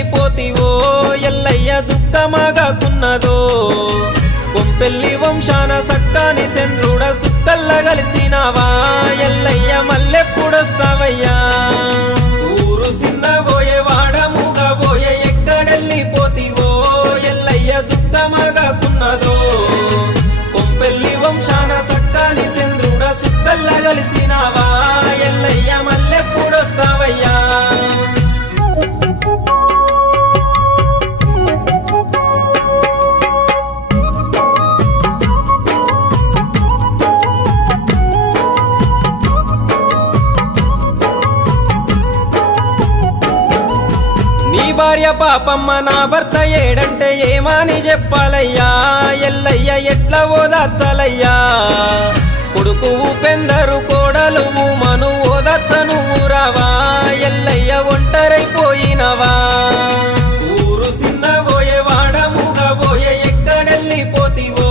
ఎక్కడెళ్ళిపోతివో ఎల్లయ్య దుఃఖమాగాకున్నదో కొంపెల్లి వంశాన సక్కాని చంద్రుడ సుక్కల్ల కలిసినావా ఎల్లయ్య మల్లెప్పుడొస్తావయ్యా ఊరు సిన్నబోయే వాడముగాబోయే ఎక్కడెళ్ళిపోతివో ఎల్లయ్య దుఃఖమాగాకున్నదో కొంపెల్లి వంశాన సక్కాని చంద్రుడ సుక్కల్ల కలిసినావా ఎల్లయ్య మల్లెప్పుడొస్తావయ్యా నీ భార్య పాపమ్మ నా భర్త ఏడంటే ఏమాని చెప్పాలయ్యా ఎల్లయ్య ఎట్లా ఓదార్చాలయ్యా కొడుకు పెందరు కోడలు మను ఓదార్చ నువ్వు రావా ఎల్లయ్య ఒంటరైపోయినవా ఊరు సిన్నబోయే వాడముగాబోయే ఎక్కడెళ్ళిపోతివో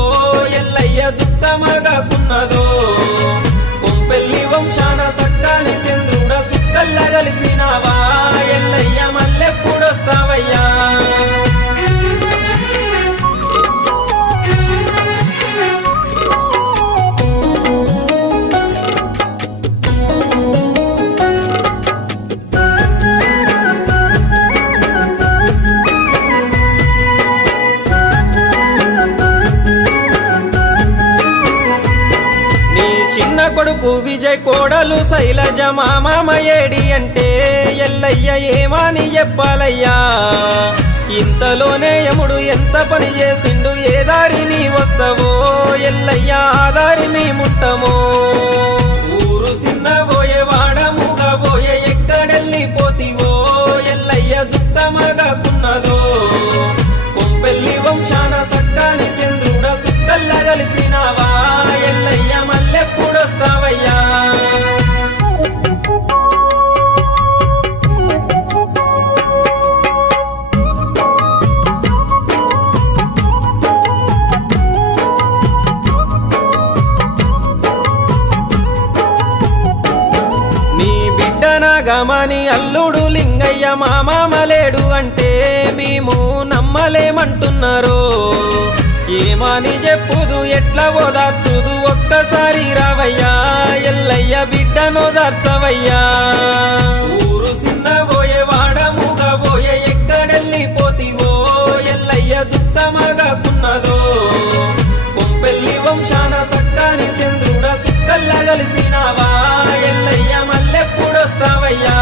ఎల్లయ్య దుఃఖమాగాకున్నదో కొంపెల్లి వంశాన సక్కాని చంద్రుడ సుక్కల్ల కలిసినావా ఎల్లయ్య మల్లెప్పుడొస్తావయ్యా చిన్న కొడుకు విజయ్ కోడలు శైలజ మామ ఏడి అంటే ఎల్లయ్య ఏమాని చెప్పాలయ్యా ఇంతలోనే యముడు ఎంత పని చేసిండు ఏ దారిని వస్తావో ఎల్లయ్య ఆ దారి మేముంటామో ఊరు సిన్నబోయే వాడముగాబోయే ఎక్కడెళ్ళిపోతివో ఎల్లయ్య దుఃఖమాగాకున్నదో కొంపెల్లి వంశాన సక్కాని చంద్రుడ సుక్కల్ల కలిసినావా ఎల్లయ్య మల్లెప్పుడొస్తావయ్యా నీ బిడ్డనగమని అల్లుడు లింగయ్య మా మామలేడు అంటే మేము నమ్మలేమంటున్నారు ఏమని చెప్పుదు ఎట్లా ఓదార్చుదు ఒక్కసారి రావయ్యా ఎల్లయ్య బిడ్డనోదార్చవయ్యా ఊరు సిన్నబోయే వాడముగాబోయే ఎక్కడెళ్ళిపోతివో ఎల్లయ్య దుఃఖమాగాకున్నదో కొంపెల్లి వంశాన సక్కాని చంద్రుడ సుక్కల్ల కలిసినావా ఎల్లయ్య మల్లెప్పుడొస్తావయ్యా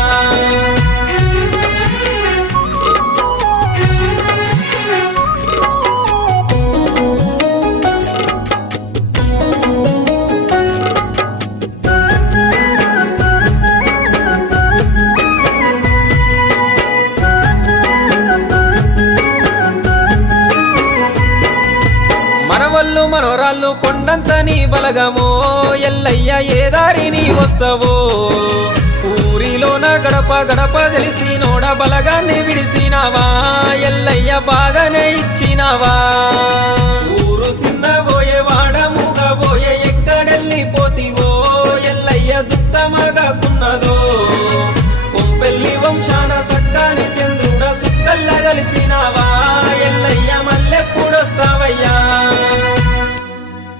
మనవళ్ళు మనవరాళ్ళు కొండంత నీ బలగమో ఎల్లయ్య ఏ దారిని వస్తావో ఊరిలోన గడప గడప తెలిసి నోడ బలగాన్ని విడిసినావా ఎల్లయ్య బాధనే ఇచ్చినావా ఊరు సిన్నబోయే వాడముగాబోయే ఎక్కడెళ్ళిపోతివో ఎల్లయ్య దుఃఖమాగాకున్నదో కొంపెల్లి వంశాన సక్కాని చంద్రుడ సుక్కల్ల కలిసినావా ఎల్లయ్య